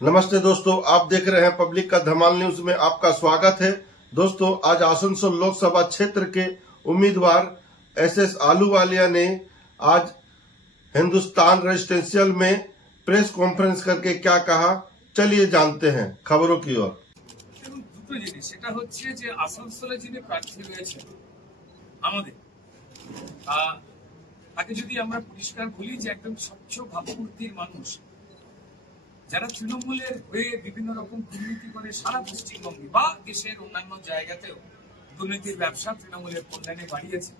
नमस्ते दोस्तों, आप देख रहे हैं पब्लिक का धमाल न्यूज में आपका स्वागत है। दोस्तों, आज आसनसोल लोकसभा क्षेत्र के उम्मीदवार एसएस आलूवालिया ने आज हिंदुस्तान रेजिडेंशियल में प्रेस कॉन्फ्रेंस करके क्या कहा, चलिए जानते हैं खबरों की ओर। দুটো জিনিস, সেটা হচ্ছে যে আসানসোলে যিনি প্রার্থী রয়েছে আমাদের, তাকে যদি আমরা পরিষ্কার বলি যে একদম স্বচ্ছ ভাবমূর্তির মানুষ, যারা তৃণমূলের হয়ে বিভিন্ন রকম দুর্নীতি করে সারা পশ্চিমবঙ্গে বা দেশের অন্যান্য জায়গাতেও দুর্নীতির ব্যবসা তৃণমূলের কল্যাণে বাড়িয়েছে,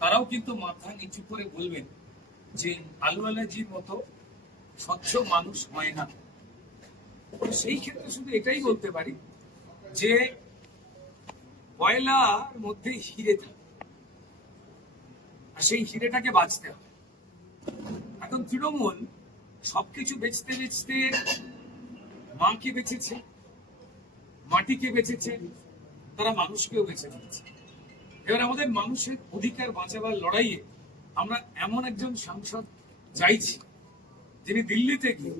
তারাও কিন্তু মাথা নিচু করে বলবেন যে আলুওয়ালাজির মতো স্বচ্ছ মানুষ হয় না। সেই ক্ষেত্রে শুধু এটাই বলতে পারি যে কয়লার মধ্যে হিরে থাকে, আর সেই হিরেটাকে বাঁচতে হবে। এখন তৃণমূল সবকিছু বেচতে বেচতে মাকে বেচেছে, মাটিকে বেচেছে, তারা মানুষকেও বেঁচে দিচ্ছে। এবার আমাদের মানুষের অধিকার বাঁচাবার লড়াইয়ে আমরা এমন একজন সাংসদ চাইছি যিনি দিল্লিতে গিয়ে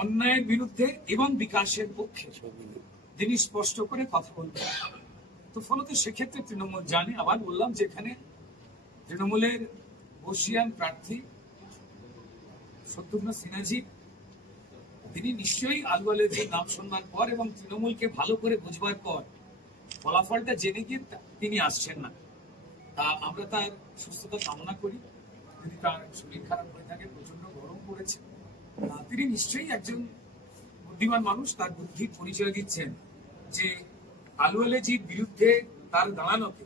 অন্যায়ের বিরুদ্ধে এবং বিকাশের পক্ষে তিনি স্পষ্ট করে কথা বলবেন। তো ফলত সেক্ষেত্রে তৃণমূল জানে, আবার বললাম যে এখানে তৃণমূলের বর্ষীয়ান প্রার্থী শত্রুঘ্ন সিনহাজি, তিনি নিশ্চয়ই আলুওয়ালাজির নাম শুনবার পর এবং তৃণমূলকে ভালো করে বুঝবার পর ফলাফলটা জেনে গিয়ে তিনি আসছেন না। আমরা তার সুস্থতা কামনা করি। যদি তার শরীর খারাপ হয়ে থাকে, প্রচন্ড গরম পড়েছে, তিনি নিশ্চয়ই একজন বুদ্ধিমান মানুষ, তার বুদ্ধির পরিচয় দিচ্ছেন যে আলুওয়ালাজির বিরুদ্ধে তার দাঁড়ানোকে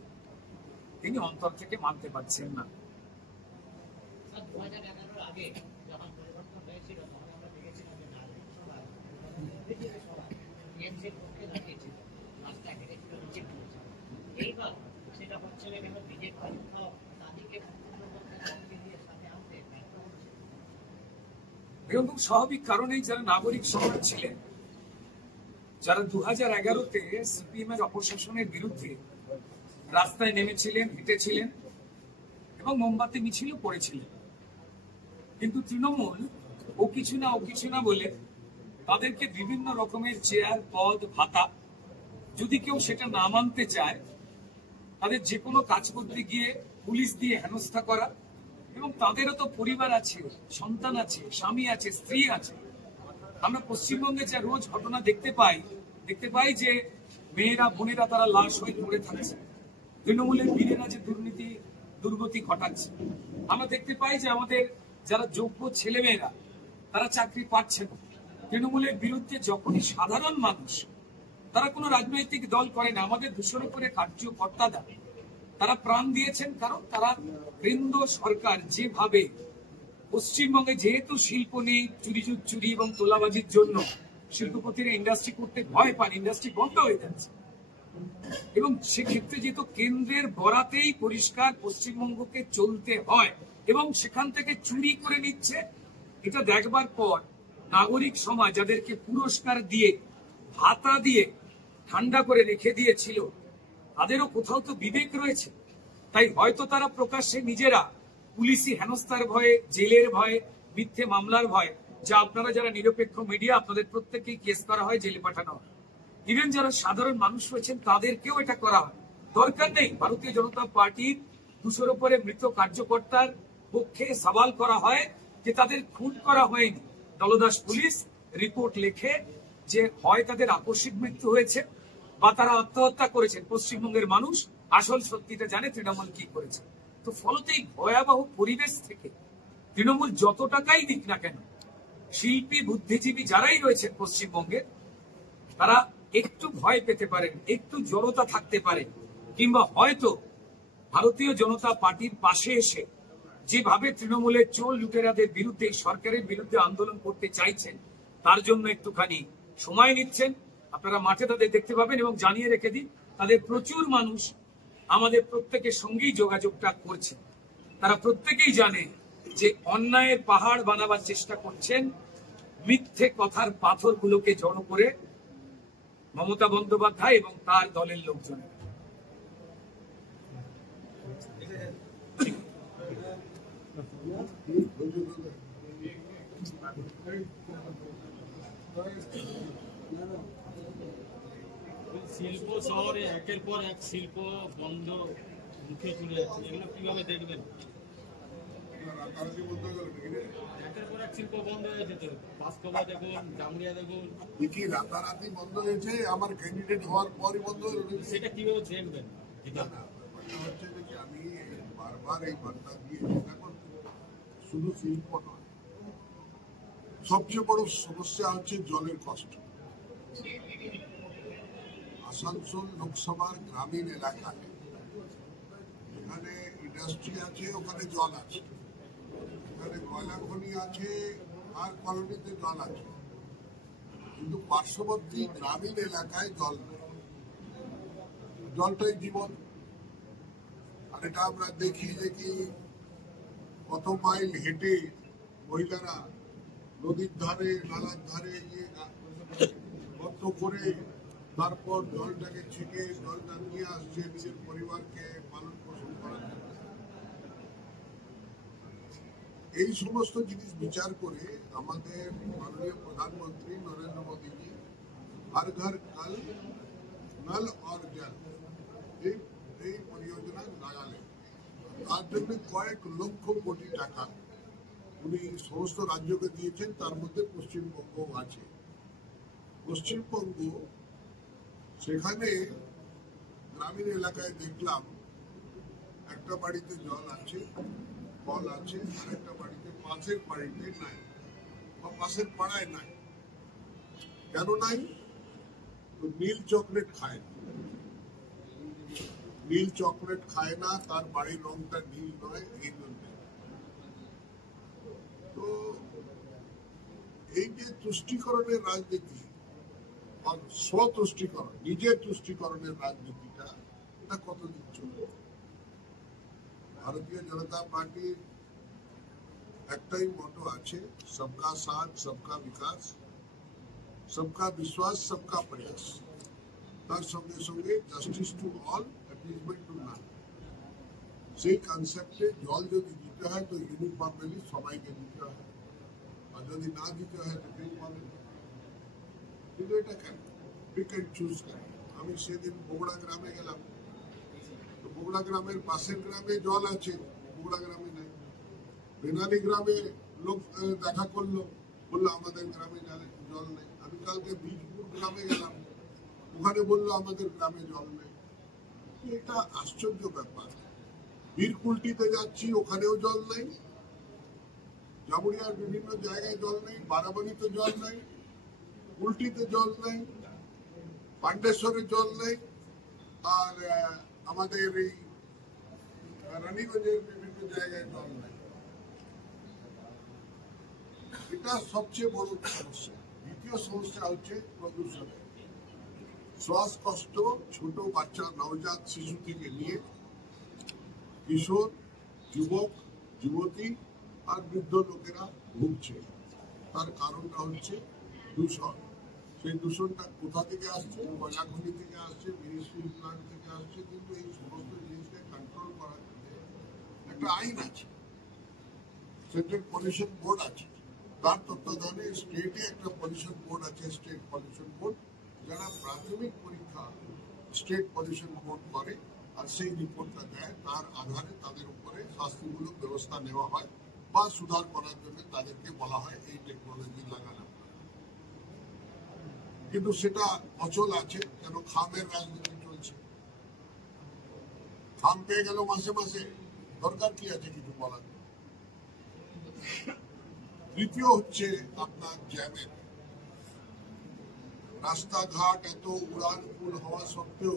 তিনি অন্তর থেকে মানতে পারছেন না। এবং খুব স্বাভাবিক কারণেই যারা নাগরিক সমাজ ছিলেন, যারা 2011-তে সিপিএম এর অপশাসনের বিরুদ্ধে রাস্তায় নেমেছিলেন, হেঁটেছিলেন এবং মোমবাতি মিছিলও করেছিলেন, কিন্তু তৃণমূল ও কিছু না বলে তাদেরকে বিভিন্ন রকমের চেয়ার, পদ, ভাতা, যদি কেউ সেটা না মানতে চায় তাদের যে কোনো কাজ করতে গিয়ে পুলিশ দিয়ে হেনস্থা করা, এবং তাদেরও তো পরিবার আছে, সন্তান আছে, স্বামী আছে, স্ত্রী আছে। আমরা পশ্চিমবঙ্গে যা রোজ ঘটনা দেখতে পাই যে মেয়েরা, বোনেরা তারা লাশ হয়ে পড়ে থাকছে, তৃণমূলের বীরেরা যে দুর্গতি ঘটাচ্ছে। আমরা দেখতে পাই যে আমাদের যারা যোগ্য ছেলেমেয়েরা তারা চাকরি পাচ্ছে না। তৃণমূলের বিরুদ্ধে যখনই সাধারণ মানুষ, তারা কোনো রাজনৈতিক দল করে না, আমাদের 200-এর উপরে কার্যকর্তারা তারা প্রাণ দিয়েছেন, কারণ তারা কেন্দ্র সরকার যেভাবে পশ্চিমবঙ্গে যেহেতু শিল্প নেই, চুরি এবং তোলাবাজির জন্য শিল্পপতিরা ইন্ডাস্ট্রি করতে ভয় পান, ইন্ডাস্ট্রি বন্ধ হয়ে যাচ্ছে, এবং সেক্ষেত্রে যেহেতু কেন্দ্রের বরাতেই পরিষ্কার পশ্চিমবঙ্গকে চলতে হয় এবং সেখান থেকে চুরি করে নিচ্ছে, এটা দেখবার পর নাগরিক সমাজ যাদেরকে পুরস্কার দিয়ে, ভাতা দিয়ে ঠান্ডা করে রেখে দিয়েছিল, তাদেরও কোথাও তো বিবেক রয়েছে। তাই হয়তো তারা প্রকাশ্যে নিজেরা পুলিশি হেনস্থার ভয়ে, জেলের ভয়ে, মিথ্যে মামলার ভয়ে, যা আপনারা যারা নিরপেক্ষ মিডিয়া, আপনাদের প্রত্যেককেই কেস করা হয়, জেলে পাঠানো হয়, ইভেন যারা সাধারণ মানুষ রয়েছেন তাদেরকেও এটা করা হয়। দরকার নেই ভারতীয় জনতা পার্টির 200-এর উপরে মৃত কার্যকর্তার পক্ষে সওয়াল করা হয় যে তাদের খুন করা হয়নি। দলদাস পুলিশ রিপোর্ট লেখে যে হয় তাদের আকস্মিক মৃত্যু হয়েছে বা তারা আত্মহত্যা করেছেন। পশ্চিমবঙ্গের মানুষ আসল সত্যিটা জানে তৃণমূল কি করেছে। তো ফলত এই ভয়াবহ পরিবেশ থেকে তৃণমূল যত টাকাই দিক না কেন, শিল্পী, বুদ্ধিজীবী যারাই রয়েছেন পশ্চিমবঙ্গে, তারা একটু ভয় পেতে পারেন, একটু জড়তা থাকতে পারে, কিংবা হয়তো ভারতীয় জনতা পার্টির পাশে এসে যেভাবে তৃণমূলের চোর লুটেরাদের বিরুদ্ধে, সরকারের বিরুদ্ধে আন্দোলন করতে চাইছেন, তার জন্য একটুখানি সময় নিচ্ছেন। আপনারা মাঠে তাদের দেখতে পাবেন, এবং জানিয়ে রেখে দিই, তাদের প্রচুর মানুষ আমাদের প্রত্যেকের সঙ্গেই যোগাযোগটা করছে। তারা প্রত্যেকেই জানে যে অন্যায়ের পাহাড় বানাবার চেষ্টা করছেন মিথ্যে কথার পাথরগুলোকে জড়ো করে মমতা বন্দ্যোপাধ্যায় এবং তার দলের লোকজনের। শিল্প শহরে একের পর এক শিল্প বন্ধ মুখে চলে যাচ্ছে, এগুলো কিভাবে দেখবেন? একের পর এক শিল্প বন্ধ হয়েছে তো, বাসকবা দেখুন, জামুরিয়া দেখুন। কি রাতারাতি বন্ধ হয়েছে? আমার ক্যান্ডিডেট হওয়ার পরই বন্ধ হয়ে গেছে। সেটা কিভাবে দেখবেন? হচ্ছে যে আমি বারবার এই বার্তা দিয়ে, এখন শুধু শিল্প নয়, সবচেয়ে বড় সমস্যা হচ্ছে জলের কষ্ট। আসানসোল লোকসভার গ্রামীণ এলাকায় এখানে ইন্ডাস্ট্রি আছে, ওখানে জল আছে, এখানে কয়লা খনি আছে, আর কলোনিতে জল আছে, কিন্তু পার্শ্ববর্তী গ্রামীণ এলাকায় জল নেই। জলটাই জীবন। আর এটা আমরা দেখি যে কি কত মাইল হেঁটে মহিলারা নদীর ধারে, নালার ধারে গিয়ে গর্ত করে তারপর জলটাকে ছেঁকে জলটা নিয়ে আসছে নিজের পরিবারকে পালন পোষণ করার জন্য। এই সমস্ত জিনিস বিচার করে আমাদের মাননীয় প্রধানমন্ত্রী নরেন্দ্র মোদীজি হর ঘর কল নল और जल এই পরিযোজনা লাগালেন। তার জন্য কয়েক লক্ষ কোটি টাকা উনি সমস্ত রাজ্যকে দিয়েছেন, তার মধ্যে পশ্চিমবঙ্গ আছে। পশ্চিমবঙ্গ সেখানে গ্রামীণ এলাকায় দেখলাম একটা বাড়িতে জল আছে, কল আছে, আর একটা বাড়িতে পাশের বাড়িতে নাই বা পাশের পাড়ায় নাই। কেন নাই? তো নীল চকলেট খায় না, নীল চকলেট খায় না, তার বাড়ির রংটা নীল নয়, এই জন্য। তো এই যে তুষ্টিকরণের রাজনীতি, স্বতুষ্টিকরণ, নিজের তুষ্টিকরণের রাজনীতিটা, এটা কতদিন চলবে? ভারতীয় জনতা পার্টির একটাই মটো আছে, সবকা সাথ, সবকা বিকাশ, সবকা বিশ্বাস, সবকা প্রয়াস। তার সঙ্গে সঙ্গে justice to all, appeasement two নান। সেই কনসেপ্টে জল যদি দিতে হয় তো ইউনিফর্মলি সবাইকে দিতে হয়, আর যদি না দিতে হয় তো কেউ পাবে না। কিন্তু এটা কেন পিক অ্যান্ড চুজ কেন? আমি সেদিন বগুড়া গ্রামে গেলাম, তো বগুড়া গ্রামের পাশের গ্রামে জল আছে, বগুড়া গ্রামে নাই। বেনালি গ্রামে লোক দেখা করলো, বললো আমাদের গ্রামে জল নেই। আমি কালকে বীজপুর গ্রামে গেলাম, ওখানে বললো আমাদের গ্রামে জল নেই। এটা আশ্চর্য ব্যাপার। বীরকুলটিতে যাচ্ছি, ওখানেও জল নেই, জামুরিয়ার বিভিন্ন জায়গায় জল নেই, বারাবানিতে জল নেই, উল্টিতে জল নেই, পান্ডেশ্বরে জল নেই, আর আমাদের এই রানীগঞ্জের বিভিন্ন জায়গায় জল নেই। এটা সবচেয়ে বড় সমস্যা। দ্বিতীয় সমস্যা হচ্ছে প্রদূষণের। শ্বাসকষ্ট ছোট বাচ্চা, নবজাত শিশু থেকে নিয়ে কিশোর, যুবক, যুবতী আর বৃদ্ধ লোকেরা ভুগছে। তার কারণটা হচ্ছে দূষণ। সেই দূষণটা কোথা থেকে আসছে? কয়লা খনি থেকে আসছে, মিউনিসিপাল প্ল্যান্ট থেকে আসছে। কিন্তু এই সমস্ত জিনিসকে কন্ট্রোল করার জন্য একটা আইন আছে, সেন্ট্রাল পলিউশন বোর্ড আছে, তার তত্ত্বাবধানে স্টেটে একটা পলিউশন বোর্ড আছে, স্টেট পলিউশন বোর্ড, যারা প্রাথমিক পরীক্ষা স্টেট পলিউশন বোর্ড করে আর সেই রিপোর্টটা দেয়। তার আধারে তাদের উপরে শাস্তিমূলক ব্যবস্থা নেওয়া হয় বা সুধার করার জন্য তাদেরকে বলা হয় এই টেকনোলজি লাগানো। কিন্তু সেটা অচল আছে, কেন? খামের রাজনীতি চলছে। খাম পেয়ে গেল মাসে মাসে, দরকার কি আছে কিছু বলার? তৃতীয় হচ্ছে আপনার জ্যামের। রাস্তাঘাট এত উড়ান পুল হওয়া সত্ত্বেও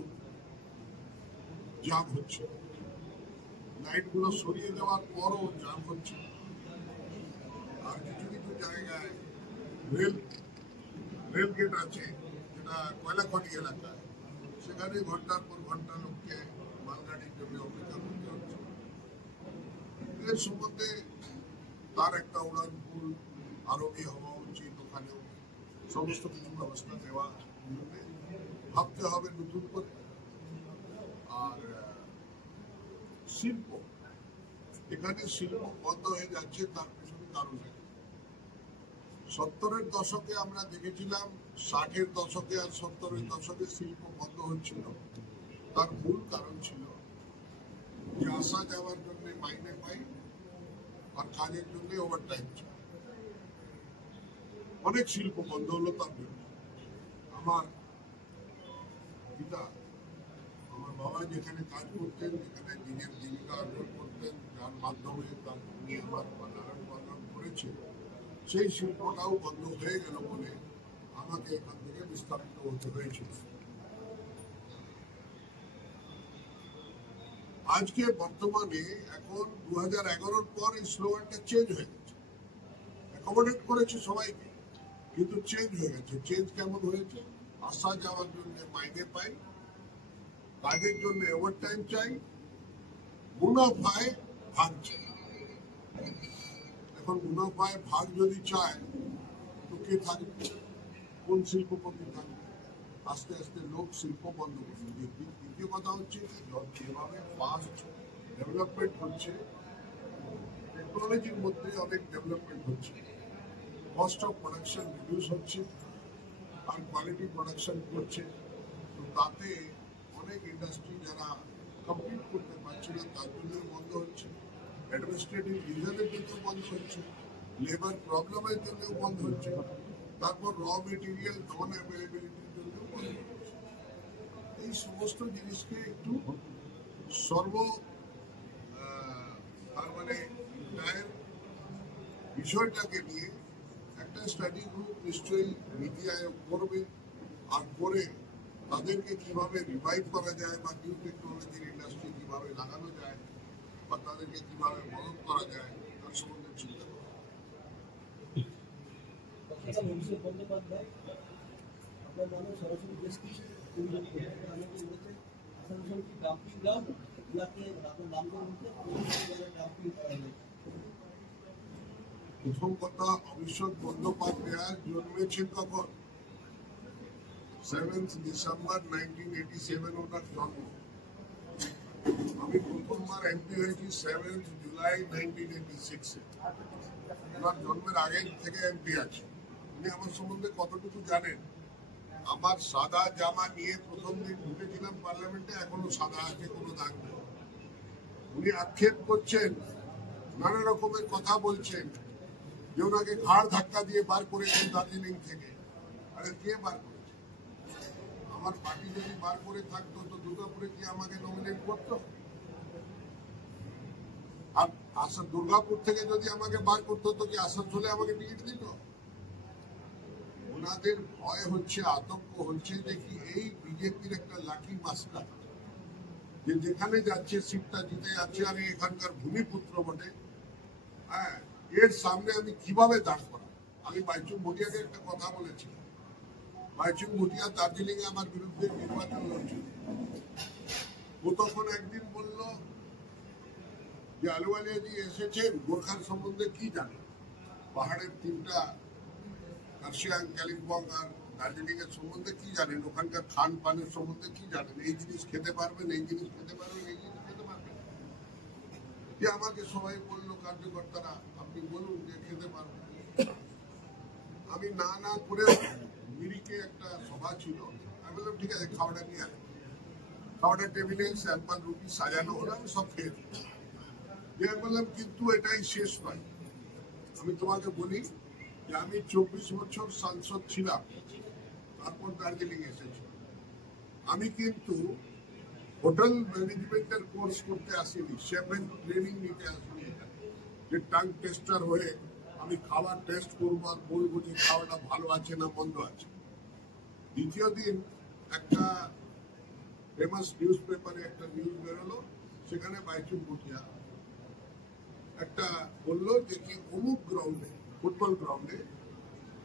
জ্যাম হচ্ছে, লাইটগুলো সরিয়ে দেওয়ার পরও জ্যাম হচ্ছে। আর কিছু কিছু জায়গায় রেল গেট আছে, যেটা কয়লা খনি এলাকায়, সেখানে ঘন্টার পর ঘন্টা লোককে মালগাড়ির জন্য অপেক্ষা করতে হচ্ছে। এর সম্বন্ধে তার একটা উড়ান পুল আরো হওয়া উচিত, ওখানেও সমস্ত কিছু ব্যবস্থা নেওয়া ভাবতে হবে নতুন করে। আর শিল্প, এখানে শিল্প বন্ধ হয়ে যাচ্ছে, তার পিছনে কারণ নেই। 70-এর দশকে আমরা দেখেছিলাম 60-এর দশকে আর 70-এর দশকে শিল্প বন্ধ হচ্ছিল। তার মূল কারণ ছিল যে আসা যাওয়ার জন্য মাইনে পাই আর কাজের জন্য ওভারটাইম চাই। অনেক শিল্প বন্ধ হলো তার জন্য। আমার পিতা, আমার বাবা যেখানে কাজ করতেন, যেখানে নিজের জীবিকা অর্জন করতেন, যার মাধ্যমে তার উনি আমার লালন পালন করেছে, সেই শিল্পটাও বন্ধ হয়ে গেল বলে আমাকে এখান থেকে বিস্তারিত হতে হয়েছিল। আজকে বর্তমানে এখন 2011-র পর এই স্লোগানটা চেঞ্জ হয়ে গেছে। অ্যাকোমোডেট করেছে সবাইকে, কিন্তু চেঞ্জ হয়ে গেছে। চেঞ্জ কেমন হয়েছে? আসা যাওয়ার জন্য মাইনে পাই, কাজের জন্য ওভারটাইম চাই, মুনাফায় ভাগ চাই। এখন মুনাফায় ভাগ যদি চায় তো কে থাকবে? কোন শিল্পপতি থাকবে? আস্তে আস্তে লোক শিল্প বন্ধ করবে। দ্বিতীয় কথা হচ্ছে যেভাবে ফাস্ট ডেভেলপমেন্ট হচ্ছে, টেকনোলজির মধ্যে অনেক ডেভেলপমেন্ট হচ্ছে, কস্ট অফ প্রোডাকশন রিডিউস হচ্ছে আর কোয়ালিটি প্রোডাকশন করছে। তো তাতে অনেক ইন্ডাস্ট্রি যারা কমপ্লিট করতে পারছে না তার জন্য বন্ধ হচ্ছে, অ্যাডমিনিস্ট্রেটিভ রিজনের জন্য বন্ধ হচ্ছে, লেবার প্রবলেমের জন্য বন্ধ হচ্ছে, তারপর র মেটেরিয়াল নন অ্যাভেলেবিলিটির জন্য বন্ধ হচ্ছে। এই সমস্ত জিনিসকে একটু তার মানে বিষয়টাকে নিয়ে একটা স্টাডি গ্রুপ নিশ্চয়ই নীতি আয়োগ করবে, আর করে তাদেরকে কিভাবে রিভাইভ করা যায় বা নিউ টেকনোলজির ইন্ডাস্ট্রি কিভাবে লাগানো যায় বা তাদেরকে কিভাবে মদত করা যায় তার সম্বন্ধে চিন্তা করা। অভিষেক বন্দ্যোপাধ্যায় আপনার নামে সরাসরি বেশ কিছু অভিযোগ করেছে, অনেকে বলেছে আসানসোল কি ডাম্পিং গ্রাউন্ড, এগুলাকে আপনার নামকে মধ্যে ডাম্পিং করা হয়। প্রথম কথা, অভিষেক বন্দ্যোপাধ্যায় জন্মেছেন কখন? 7th ডিসেম্বর 1987 ওনার জন্ম। আমি প্রথমবার এমপি হয়েছি 7th জুলাই 1986-এ। ওনার জন্মের আগে থেকে এমপি আছে। উনি আমার সম্বন্ধে কতটুকু জানেন? আমার সাদা জামা নিয়ে প্রথম দিন ঢুকেছিলাম পার্লামেন্টে, এখনো সাদা আছে, কোনো দাগ নেই। উনি আক্ষেপ করছেন, নানা রকমের কথা বলছেন যে ওনাকে ঘাড় ধাক্কা দিয়ে বার করেছেন দার্জিলিং থেকে। আরে কে বার করেছে? আমার পার্টি যদি বার করে থাকতো তো দুর্গাপুরে কি আমাকে নমিনেট করতো? আর দুর্গাপুর থেকে যদি আমাকে বার করতো তো কি আসানসোলে আমাকে টিকিট দিত? ওনাদের ভয় হচ্ছে, আতঙ্ক হচ্ছে যে কি এই বিজেপির একটা লাকি মাস্কার, যে যেখানে যাচ্ছে সিটটা জিতে যাচ্ছে, আর এখানকার ভূমিপুত্র বটে। হ্যাঁ, এর সামনে আমি কিভাবে দাঁড় করা? আমি বাইচুং ভুটিয়াকে একটা কথা বলেছি। বাইচুং ভুটিয়া দার্জিলিং এ আমার বিরুদ্ধে নির্বাচন লড়ছিল। ও তখন একদিন বলল যে আলুওয়ালিয়াজি এসেছেন, গোর্খার সম্বন্ধে কি জানেন? পাহাড়ের তিনটা কার্শিয়াং, কালিম্পং আর দার্জিলিং এর সম্বন্ধে কি জানেন? ওখানকার খান পানের সম্বন্ধে কি জানেন? এই জিনিস খেতে পারবেন, এই জিনিস খেতে পারবেন, এই জিনিস খেতে পারবেন। যে আমাকে সবাই বললো কার্যকর্তারা, আপনি বলুন যে খেতে পারবেন। আমি না করে মিরিকে একটা সভা ছিল, আমি বললাম ঠিক আছে খাওয়াটা নিয়ে আসবো। খাওয়াটা টেবিলে স্যাম্পাল রুটি সাজানো হলো, আমি সব খেয়ে দিই। বললাম কিন্তু এটাই শেষ নয়। আমি তোমাকে বলি যে আমি 24 বছর সাংসদ ছিলাম, তারপর দার্জিলিং এসেছি। আমি কিন্তু হোটেল ম্যানেজমেন্টের কোর্স করতে আসিনি, শেফের ট্রেনিং নিতে আসিনি। যে টাং টেস্টার হয়ে আমি খাবার টেস্ট করবো আর বলবো যে খাওয়াটা ভালো আছে না মন্দ আছে। দ্বিতীয় দিন একটা ফেমাস নিউজ পেপারে একটা নিউজ বেরোলো, সেখানে বাইচুং ভুটিয়া একটা বললো যে কি অমুক গ্রাউন্ডে, ফুটবল গ্রাউন্ডে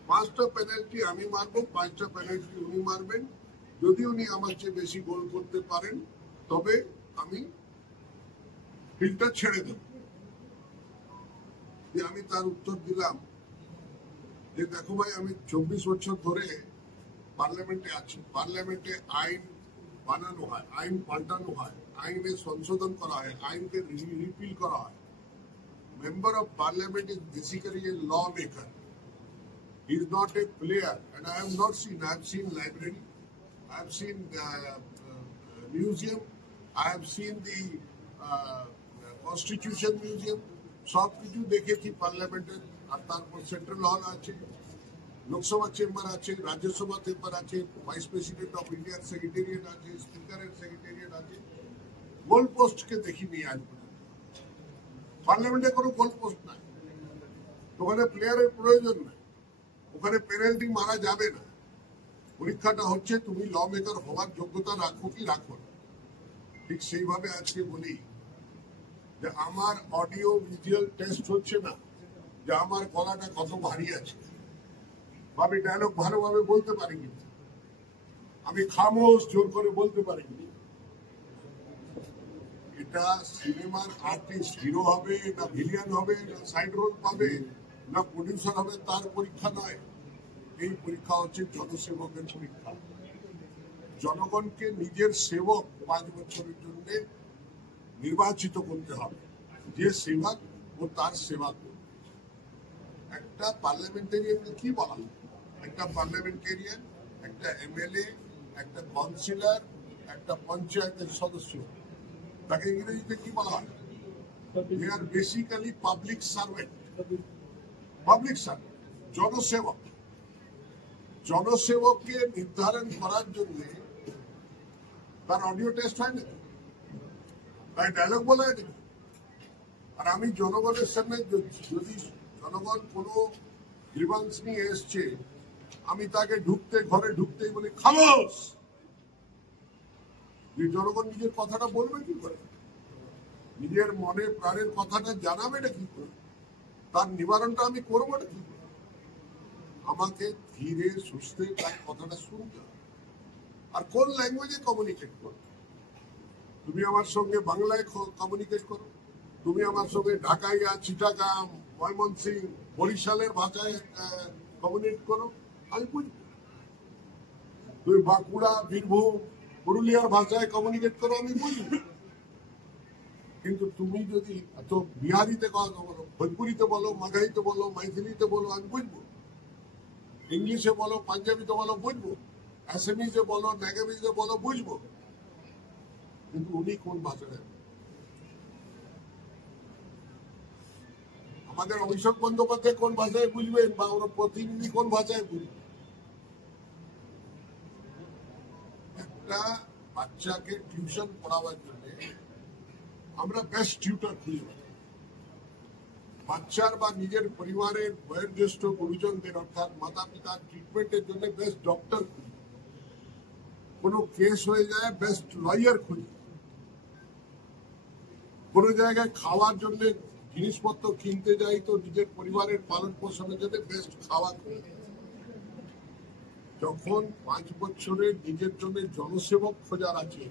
5টা পেনাল্টি আমি মারবো, 5টা পেনাল্টি উনি মারবেন। যদি উনি আমার চেয়ে বেশি গোল করতে পারেন তবে আমি ফিল্ডটা ছেড়ে দেব। আমি তার উত্তর দিলাম যে দেখো ভাই, আমি 24 বছর ধরে পার্লামেন্টে আছি। পার্লামেন্টে আইন বানানো হয়, আইন পাল্টানো হয়, আইনে সংশোধন করা হয়, আইনকে রিপিল করা হয়। Member of parliament is basically a law maker. He is not a player, and I have not seen. I have seen library, I have seen museum, I have seen the Constitution Museum. সব কিছু দেখেছি পার্লামেন্টের। আর তারপর central হল আছে, Lok Sabha chamber আছে, Rajya Sabha chamber আছে, vice president of ইন্ডিয়ার সেক্রেটারিয়েট আছে, স্পিকারের সেক্রেটারিয়েট আছে। গোল পোস্টকে দেখিনি আজ পর্যন্ত। পার্লামেন্টে কোনো গোল পোস্ট নাই, ওখানে প্লেয়ারের প্রয়োজন নাই, ওখানে পেনাল্টি মারা যাবে না। পরীক্ষাটা হচ্ছে তুমি ল মেকার হওয়ার যোগ্যতা রাখো কি রাখো না। ঠিক সেইভাবে আজকে বলি যে আমার অডিও ভিজুয়াল টেস্ট হচ্ছে না যে আমার গলাটা কত ভারী আছে, আমি ডায়লগ ভালোভাবে বলতে পারি কিনা, আমি খামোশ জোর করে বলতে পারি কিনা। এটা সিনেমার আর্টিস্ট হিরো হবে না ভিলিয়ান হবে না সাইড রোল পাবে না প্রডিউসার হবে তার পরীক্ষা নয়। এই পরীক্ষা হচ্ছে জনসেবকের পরীক্ষা। জনগণকে নিজের সেবক 5 বছরের জন্য নির্বাচিত করতে হবে। যে সেবক ও তার সেবা করবে। একটা পার্লামেন্টারিয়ানকে কি বলা হয়? একটা পার্লামেন্টারিয়ান, একটা এমএলএ, একটা কাউন্সিলর, একটা পঞ্চায়েতের সদস্য, তাকে ইংরেজিতে কি বলা হয়? They are basically public servant. Public servant, জনসেবক। জনসেবককে নির্ধারণ করার জন্য তার অডিও টেস্ট হয় না, তাই ডায়লগ বলা হয় না। আর আমি জনগণের সামনে যদি জনগণ কোনো গ্রিভান্স নিয়ে এসছে, আমি তাকে ঘরে ঢুকতেই বলি খামোশ। জনগণ নিজের কথাটা বলবে কি করে? নিজের মনে প্রাণের কথাটা জানাবে না কি করে? তার নিবারণটা আমি করবো না কি করে? আমাকে ধীরে সুস্থে তার কথাটা শুনতে হবে। আর কোন ল্যাঙ্গুয়েজে কমিউনিকেট করো? তুমি আমার সঙ্গে বাংলায় কমিউনিকেট করো, তুমি আমার সঙ্গে ঢাকাইয়া, চিটাগাং, ময়মনসিং, বরিশালের ভাষায় কমিউনিকেট করো, আমি বুঝবো। তুমি বাঁকুড়া, বীরভূম, পুরুলিয়ার ভাষায় কমিউনিকেট করো, আমি বুঝবো। কিন্তু তুমি যদি এত বিহারিতে কথা বলো, ভোজপুরিতে বলো, মাঘাইতে বলো, মাইথিলিতে বলো, আমি বুঝবো। ইংলিশে বলো, পাঞ্জাবিতে বলো, বুঝবো। অ্যাসামিজে বলো, নাগামিজে বলো, বুঝবো। কিন্তু উনি কোন ভাষায়? আমাদের অভিষেক বন্দ্যোপাধ্যায় কোন ভাষায় বুঝবেন, বা ওর প্রতিনিধি কোন ভাষায় বুঝবেন? একটা বাচ্চাকে টিউশন পড়াবার জন্য আমরা বেস্ট টিউটর খুঁজে পাই। বাচ্চার বা নিজের পরিবারের বয়োজ্যেষ্ঠ গুরুজনদের অর্থাৎ মাতা পিতার ট্রিটমেন্টের জন্য বেস্ট ডক্টর খুঁজি। কোনো কেস হয়ে যায় বেস্ট লয়ার খুঁজি। কোনো জায়গায় খাওয়ার জন্য জিনিসপত্র কিনতে যাই তো নিজের পরিবারের পালন পোষণের জন্য বেস্ট খাওয়া খুঁজি। যখন 5 বছরের নিজের জন্য জনসেবক খোঁজার আছে,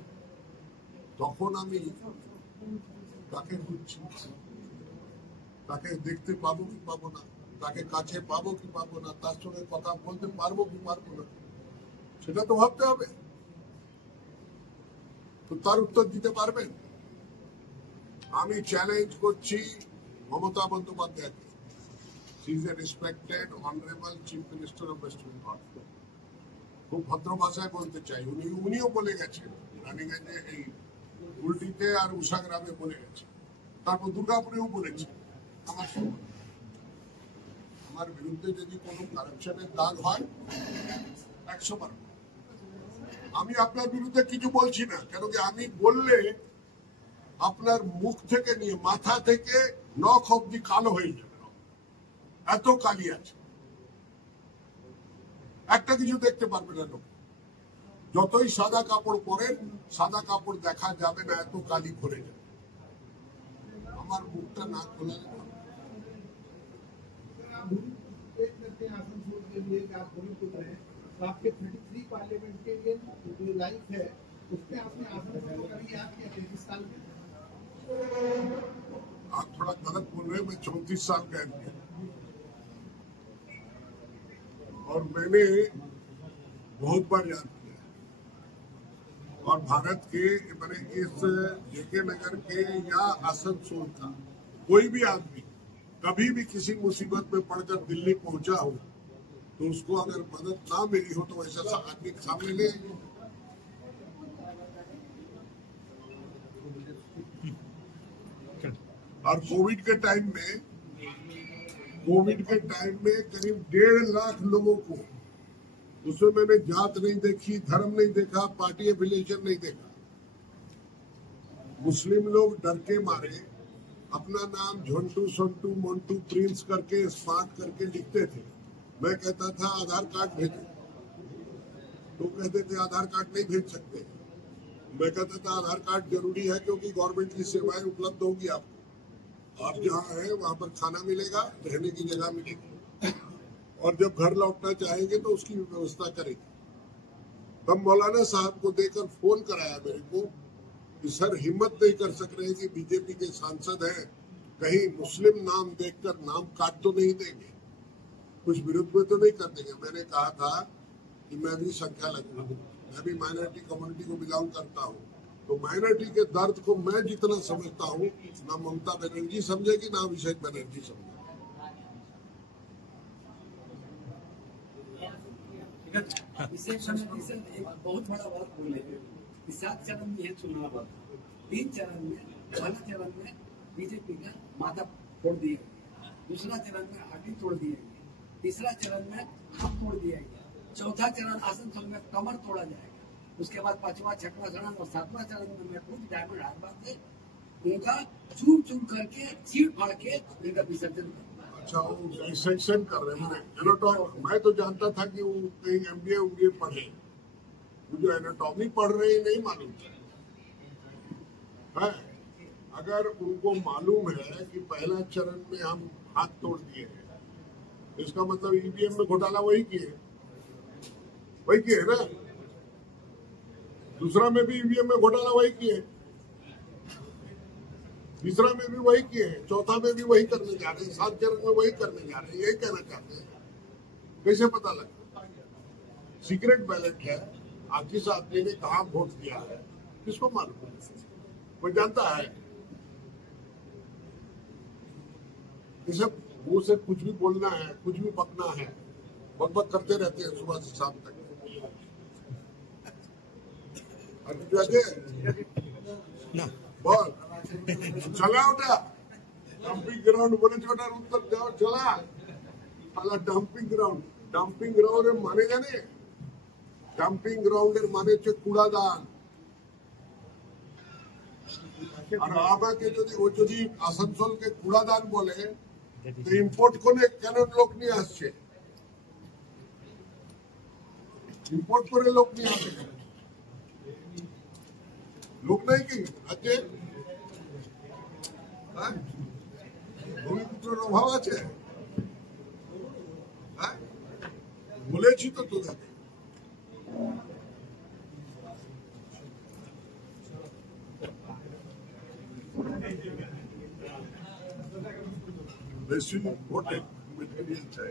তখন আমি তাকে খুঁজছি। তাকে দেখতে পাবো কি পাবো না, তাকে কাছে পাবো কি পাবো না, তার সঙ্গে কথা বলতে পারবো কি পারবো না, সেটা তো ভাবতে হবে। তো তার উত্তর দিতে পারবেন? আমি চ্যালেঞ্জ করছি মমতা বন্দ্যোপাধ্যায়কে। She is a respected honourable chief minister of West Bengal. খুব ভদ্র ভাষায় বলতে চাই, উনিও বলে গেছেন রানীগঞ্জে, এই উল্টিতে আর উষাগ্রামে বলে গেছে, তারপর দুর্গাপুরেও বলেছে। আমার বিরুদ্ধে যদি কোনো কারাপশনের দাগ হয় 100 বার। আমি আপনার বিরুদ্ধে কিছু বলছি না, কেন কি আমি বললে আপনার মুখ থেকে নিয়ে মাথা থেকে নখ অব্দি কালো হয়ে যাবে, এত কালি আছে, একটা কিছু দেখতে পারবে না লোক। যতই সাদা কাপড় পরেন, সাদা কাপড় দেখা যাবে না, এত কালি ভরে যাবে। আমার মুখটা না খোলা आपके 33 पार्लियामेंटेरियन जो लाइफ है उसमें आपने आसनसोल को कभी याद किया 33 साल में? आप थोड़ा गलत बोल रहे हैं, मैं 34 साल का हूँ और मैंने बहुत बार याद किया। और भारत के मैंने इस जेके नगर के या आसनसोल का कोई भी आदमी कभी भी किसी मुसीबत में पड़कर दिल्ली पहुंचा हो तो उसको अगर मदद ना मिली हो तो ऐसा आदमी के सामने ले आइए। और कोविड के टाइम में करीब 1.5 लाख लोगों को, उसमें मैंने जात नहीं देखी, धर्म नहीं देखा, पार्टी एफिलिएशन नहीं देखा। मुस्लिम लोग डर के मारे अपना नाम झोंटू सोंटू मोंटू प्रिंस करके स्मार्ट करके लिखते थे। मैं कहता था आधार कार्ड भेजो, तो कहते थे आधार कार्ड नहीं भेज सकते। मैं कहता था आधार कार्ड जरूरी है क्योंकि गवर्नमेंट की सेवाएं उपलब्ध होगी आपको, आप जहाँ हैं वहां पर खाना मिलेगा, रहने की जगह मिलेगी, और जब घर लौटना चाहेंगे तो उसकी व्यवस्था करेगी। तब मौलाना साहब को देकर फोन कराया मेरे को कि सर हिम्मत नहीं कर सक रहे कि बीजेपी के सांसद हैं, कहीं मुस्लिम नाम देखकर नाम काट तो नहीं देंगे, कुछ विरोध में तो नहीं कर देंगे। मैंने कहा था कि मैं भी संख्या लगू, मैं भी माइनॉरिटी कम्युनिटी को बिलोंग करता हूँ, तो माइनॉरिटी के दर्द को मैं जितना समझता हूँ ना ममता बनर्जी समझेगी ना अभिषेक बनर्जी समझेगी। एक बहुत बड़ा बात बोले कि 7 चरण में यह चुनाव हुआ, 3 चरण में, पहला चरण में बीजेपी का माथा फोड़ दिया गया, दूसरा चरण में हड्डी तोड़ दिया गया, तीसरा चरण में हाथ तोड़ दिया गया, चौथा चरण आसनसोल में कमर तोड़ा जाएगा, उसके बाद 5वां 6वां चरण और 7वां चरण में मैं खुद डायमंड हार्बर से उनका चूर चूर करके चीर फाड़ के उनका विसर्जन कर। अच्छा, वो डिसेक्शन कर रहे हैं एनाटॉमी। मैं तो जानता था कि वो कहीं MBA पढ़े, जो एनाटॉमी पढ़ रहे हैं नहीं मालूम है। अगर उनको मालूम है कि पहला चरण में हम हाथ तोड़ दिए हैं, इसका मतलब EVM में घोटाला वही किए ना। दूसरा में भी EVM में घोटाला वही किए, तीसरा में भी वही किए, चौथा में भी वही करने जा रहे हैं, 7 चरण में वही करने जा रहे हैं। यही कहना चाहते हैं। कैसे पता लगता? सीक्रेट बैलेट है, किस आदमी ने कहा वोट दिया है किसको मालूम? कोई जानता है? ये सब मुंह से कुछ भी बोलना है, कुछ भी बकना है, बक करते रहते हैं सुबह से शाम तक। बोल चला उठा डंपिंग ग्राउंड बोले छोटा उत्तर जाओ चला अला डंपिंग ग्राउंड माने जाने डंपिंग ग्राउंड माने হচ্ছে কূড়াদান। আর আমাকে যদি আসানসোলকে কূড়াদান বলে তো ইম্পোর্ট করে কেন লোক নিয়ে আসছে? ইম্পোর্ট করে লোক নিয়ে আসে কেন? লোক নাই কি আছে? ভূমিপুত্রের অভাব আছে? বলেছি তো তোদেরকে। বেশি ভোটে মেটেরিয়াল চাই।